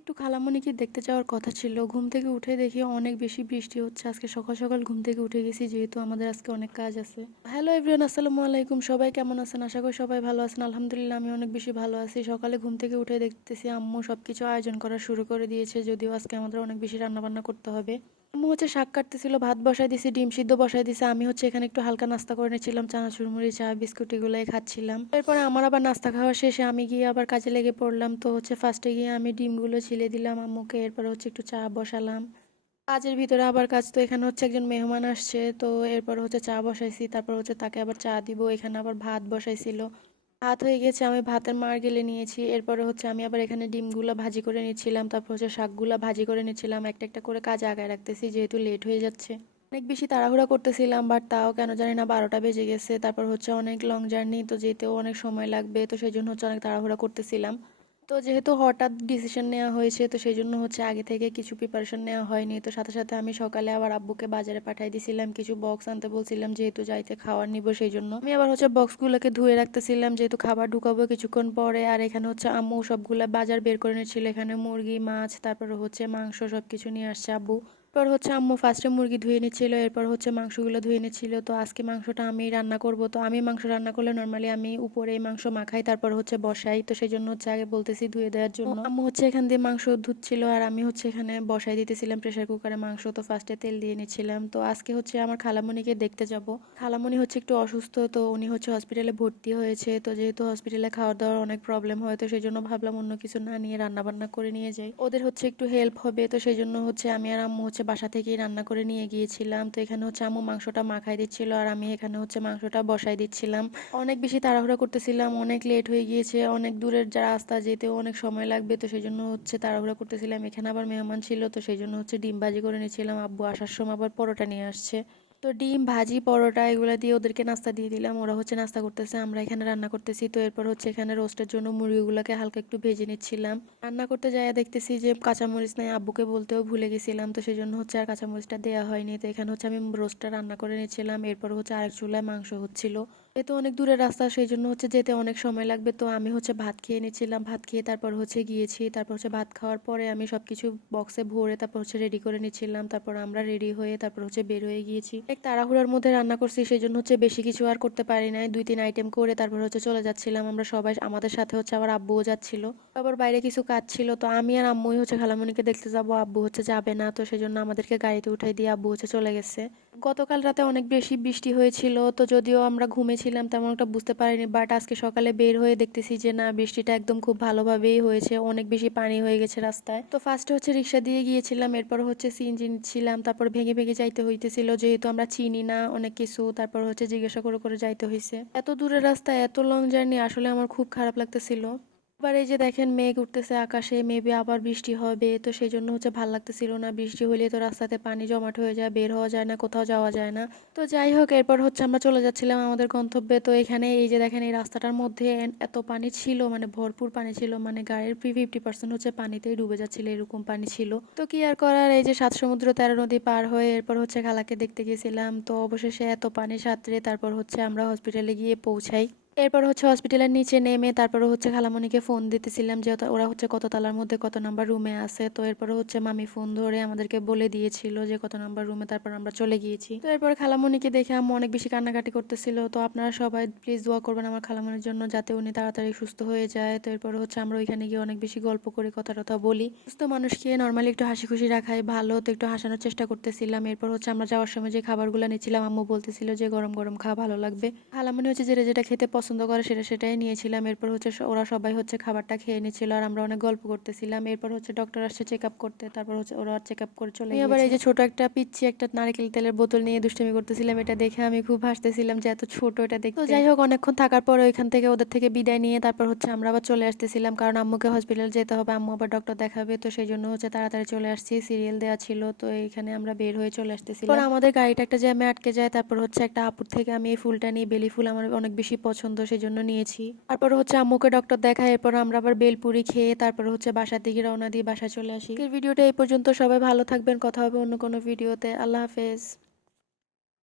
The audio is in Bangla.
একটু খালামণিকে দেখতে যাওয়ার কথা ছিল। ঘুম থেকে উঠে দেখি অনেক বেশি বৃষ্টি হচ্ছে। আজকে সকাল, সকাল ঘুম থেকে উঠে গেছি যেহেতু আমাদের আজকে অনেক কাজ আছে। হ্যালো এভরিওয়ান, আসসালামু আলাইকুম। সবাই কেমন আছেন? আশা করি সবাই ভালো আছেন। আলহামদুলিল্লাহ আমি অনেক বেশি ভালো আছি। সকালে ঘুম থেকে উঠে দেখতেছি আম্মু সবকিছু আয়োজন করা শুরু করে দিয়েছে। যদিও আজকে আমাদের অনেক বেশি রান্নাবান্না করতে হবে। আম্মু হচ্ছে শাক কাটতেছিল, ভাত বসায় দিছি, ডিম সিদ্ধ বসায় দিছে। আমি হচ্ছে এখানে একটু হালকা নাস্তা করে নিচ্ছিলাম, চানাচুর মুড়ি, চা, বিস্কুট এগুলাই খাচ্ছিলাম। এরপরে আমার আবার নাস্তা খাওয়া শেষে আমি গিয়ে আবার কাজে লেগে পড়লাম। তো হচ্ছে ফার্স্টে গিয়ে আমি ডিমগুলো ছিলে দিলাম আম্মুকে, এরপরে হচ্ছে একটু চা বসালাম। কাজের ভিতরে আবার কাজ, তো এখানে হচ্ছে একজন মেহমান আসছে, তো এরপর হচ্ছে চা বসাইছি, তারপর হচ্ছে তাকে আবার চা দিব। এখানে আবার ভাত বসাইছিল, ভাত হয়ে গেছে, আমি ভাতের মার গেলে নিয়েছি। এরপরে হচ্ছে আমি আবার এখানে ডিমগুলো ভাজি করে নিচ্ছিলাম, তারপর হচ্ছে শাকগুলো ভাজি করে নিচ্ছিলাম। একটা একটা করে কাজ আগায় রাখতেছি যেহেতু লেট হয়ে যাচ্ছে। অনেক বেশি তাড়াহুড়া করতেছিলাম, বাট তাও কেন জানি না 12টা বেজে গেছে। তারপর হচ্ছে অনেক লং জার্নি, তো যেতেও অনেক সময় লাগবে, তো সেই জন্য হচ্ছে অনেক তাড়াহুড়া করতেছিলাম। তো যেহেতু হঠাৎ ডিসিশন নেওয়া হয়েছে, তো সেই জন্য হচ্ছে আগে থেকে কিছু প্রিপারেশন নেওয়া হয়নি। তো সাথে সাথে আমি সকালে আবার আব্বুকে বাজারে পাঠিয়ে দিয়েছিলাম, কিছু বক্স আনতে বলছিলাম যেহেতু যাইতে খাবার নিব, সেই জন্য আমি আবার হচ্ছে বক্সগুলোকে ধুয়ে রাখতেছিলাম যেহেতু খাবার ঢুকাবো কিছুক্ষণ পরে। আর এখানে হচ্ছে আম্মু সবগুলা বাজার বের করে নিচ্ছিল, এখানে মুরগি, মাছ, তারপরে হচ্ছে মাংস সবকিছু নিয়ে আসছে আব্বু। এরপর হচ্ছে আম্মু ফার্স্টে মুরগি ধুয়ে নিচ্ছিল, এরপর হচ্ছে মাংসগুলো ধুয়ে নিচ্ছিল। তো আজকে মাংসটা আমি রান্না করব, তো আমি মাংস রান্না করলে নর্মালি আমি উপরে এই মাংস মাখাই তারপর হচ্ছে বসাই, তো সেই জন্য হচ্ছে আগে বলতেছি ধুয়ে দেওয়ার জন্য। আম্মু হচ্ছে এখান দিয়ে মাংস ধুচ্ছিল আর আমি হচ্ছে এখানে বসাই দিতেছিলাম প্রেসার কুকারে মাংস। তো ফার্স্টে তেল দিয়ে নিচ্ছিলাম। তো আজকে হচ্ছে আমার খালামণিকে দেখতে যাব। খালামণি হচ্ছে একটু অসুস্থ, তো উনি হচ্ছে হসপিটালে ভর্তি হয়েছে। তো যেহেতু হসপিটালে খাওয়া দাওয়ার অনেক প্রবলেম হয়, তো সেই জন্য ভাবলাম অন্য কিছু না নিয়ে রান্না বান্না করে নিয়ে যাই, ওদের হচ্ছে একটু হেল্প হবে। তো সেই জন্য হচ্ছে আমি আর আম্মু হচ্ছে বাসা থেকেই রান্না করে নিয়ে গিয়েছিলাম। তো এখানে হচ্ছে আম্মু মাংসটা মাখাই দিচ্ছিল আর আমি এখানে হচ্ছে মাংসটা বসাই দিচ্ছিলাম। অনেক বেশি তাড়াহুড়া করতেছিলাম, অনেক লেট হয়ে গিয়েছে, অনেক দূরের যা রাস্তা, যেতেও অনেক সময় লাগবে, তো সেই জন্য হচ্ছে তাড়াহুড়া করতেছিলাম। এখানে আবার মেহমান ছিল, তো সেই জন্য হচ্ছে ডিম ভাজি করে নিয়েছিলাম। আব্বু আসার সময় আবার পরোটা নিয়ে আসছে, তো ডিম ভাজি পরোটা এগুলো দিয়ে ওদেরকে নাস্তা দিয়ে দিলাম। ওরা হচ্ছে নাস্তা করতেছে, আমরা এখানে রান্না করতেছি। তো এরপর হচ্ছে এখানে রোস্টের জন্য মুরগিগুলোকে হালকা একটু ভেজে নিচ্ছিলাম। রান্না করতে যাই দেখতেছি যে কাঁচামরিচ নাই, আব্বুকে বলতেও ভুলে গেছিলাম, তো সেই জন্য হচ্ছে আর কাঁচামরিচটা দেওয়া হয়নি। তো এখানে হচ্ছে আমি রোস্টটা রান্না করে নিচ্ছিলাম, এরপর হচ্ছে আরেক চুলায় মাংস হচ্ছিল। যেহেতু অনেক দূরের রাস্তা সেই জন্য হচ্ছে যেতে অনেক সময় লাগবে, তো আমি হচ্ছে ভাত খেয়ে নিচ্ছিলাম। ভাত খেয়ে তারপর হচ্ছে গিয়েছি, তারপর হচ্ছে ভাত খাওয়ার পরে আমি সবকিছু বক্সে ভরে তারপর হচ্ছে রেডি করে নিচ্ছিলাম। তারপর আমরা রেডি হয়ে তারপর হচ্ছে বের হয়ে গিয়েছি। এক তাড়াহুড়ার মধ্যে রান্না করছি, সেই জন্য হচ্ছে বেশি কিছু আর করতে পারি নাই, 2-3 আইটেম করে তারপর হচ্ছে চলে যাচ্ছিলাম আমরা সবাই। আমাদের সাথে হচ্ছে আবার আব্বুও যাচ্ছিল, আবার বাইরে কিছু কাজ ছিল। তো আমি আর আম্মুই হচ্ছে খালামণিকে দেখতে যাব, আব্বু হচ্ছে যাবে না, তো সেই জন্য আমাদেরকে গাড়িতে উঠাই দিয়ে আব্বু হচ্ছে চলে গেছে। গতকাল রাতে অনেক বেশি বৃষ্টি হয়েছিল, তো যদিও আমরা ঘুমেছিলাম তেমন একটা বুঝতে পারিনি, বাট আজকে সকালে বের হয়ে দেখতেছি যে না, বৃষ্টিটা একদম খুব ভালোভাবেই হয়েছে, অনেক বেশি পানি হয়ে গেছে রাস্তায়। তো ফার্স্টে হচ্ছে রিক্সা দিয়ে গিয়েছিলাম, এরপর হচ্ছে সিএনজি ছিলাম, তারপর ভেঙে ভেঙে যাইতে হইতেছিল যেহেতু আমরা চিনি না অনেক কিছু, তারপর হচ্ছে জিজ্ঞাসা করে করে যাইতে হয়েছে। এত দূরের রাস্তা, এত লং জার্নি, আসলে আমার খুব খারাপ লাগতেছিল। এবার এই যে দেখেন মেঘ উঠতেছে আকাশে, মেবি আবার বৃষ্টি হবে, তো সেই জন্য হচ্ছে ভাল লাগতেছিল না। বৃষ্টি হলে তো রাস্তাতে পানি জমাট হয়ে যায়, বের হওয়া যায় না, কোথাও যাওয়া যায় না। তো যাই হোক, এরপর হচ্ছে আমরা চলে যাচ্ছিলাম আমাদের গন্তব্যে। তো এখানে এই যে দেখেন এই রাস্তাটার মধ্যে এত পানি ছিল, মানে ভরপুর পানি ছিল, মানে গাড়ির 50% হচ্ছে পানিতেই ডুবে যাচ্ছিল, এরকম পানি ছিল। তো কি আর করার, এই যে 7 সমুদ্র 13 নদী পার হয়ে এরপর হচ্ছে খালাকে দেখতে গেছিলাম। তো অবশেষে এত পানি সাঁতরে তারপর হচ্ছে আমরা হসপিটালে গিয়ে পৌঁছাই। এরপর হচ্ছে হসপিটালের নিচে নেমে তারপরে হচ্ছে খালামণিকে ফোন দিতেছিলাম যে ওরা হচ্ছে কত তালার মধ্যে কত নাম্বার রুমে আছে। তো এরপরে হচ্ছে মামি ফোন ধরে আমাদেরকে বলে দিয়েছিল যে কত নাম্বার রুমে, তারপর আমরা চলে গিয়েছি। তো এরপর খালামণিকে দেখে আম্মু অনেক বেশি কান্নাকাটি করতেছিল। তো আপনারা সবাই প্লিজ দোয়া করবেন আমার খালামণির জন্য যাতে উনি তাড়াতাড়ি সুস্থ হয়ে যায়। তো এরপর হচ্ছে আমরা ওইখানে গিয়ে অনেক বেশি গল্প করি, কথা টথা বলি। সুস্থ মানুষকে নর্মালি একটু হাসি খুশি রাখাই ভালো, তো একটু হাসানোর চেষ্টা করতেছিলাম। এরপর হচ্ছে আমরা যাওয়ার সময় যে খাবারগুলো নিচ্ছিলাম আম্মু বলতেছিল যে গরম গরম খাওয়া ভালো লাগবে। খালামণি হচ্ছে যেটা যেটা খেতে পছন্দ করে সেটাই নিয়েছিলাম। এরপর হচ্ছে ওরা সবাই হচ্ছে খাবারটা খেয়ে নিচ্ছিল আর আমরা অনেক গল্প করতেছিলাম। এরপর হচ্ছে ডক্টর আসছে চেক আপ করতে, তারপর হচ্ছে ওরা চেক আপ করে চলে গিয়েছে। এবার এই যে ছোট একটা পিচ্ছি একটা নারকেল তেলের বোতল নিয়ে দুষ্টামি করতেছিলাম, এটা দেখে আমি খুব হাসতেছিলাম যে এত ছোট এটা দেখতে। তো যাই হোক, অনেকক্ষণ থাকার পরে ওইখান থেকে ওদের থেকে বিদায় নিয়ে তারপর হচ্ছে আমরা আবার চলে আসতেছিলাম, কারণ আম্মুকে হসপিটাল যেতে হবে, আম্মু আবার ডক্টর দেখাবে, তো সেই জন্য হচ্ছে তাড়াতাড়ি চলে আসছি, সিরিয়াল দেওয়া ছিল। তো এইখানে আমরা বের হয়ে চলে আসতেছিলাম, পরে আমাদের গাড়িটা একটা জ্যামে আটকে যায়। তারপর হচ্ছে একটা আপুর থেকে আমি এই ফুলটা নিয়ে, বেলি ফুল আমার অনেক বেশি পছন্দ সেই জন্য নিয়েছি। তারপর হচ্ছে আম্মুকে ডক্টর দেখায়, এরপর আমরা আবার বেলপুরি খেয়ে তারপর হচ্ছে বাসার দিকে রওনা দিয়ে বাসায় চলে আসি। ভিডিওটা এই পর্যন্ত, সবাই ভালো থাকবেন, কথা হবে অন্য কোনো ভিডিওতে। আল্লাহ হাফেজ।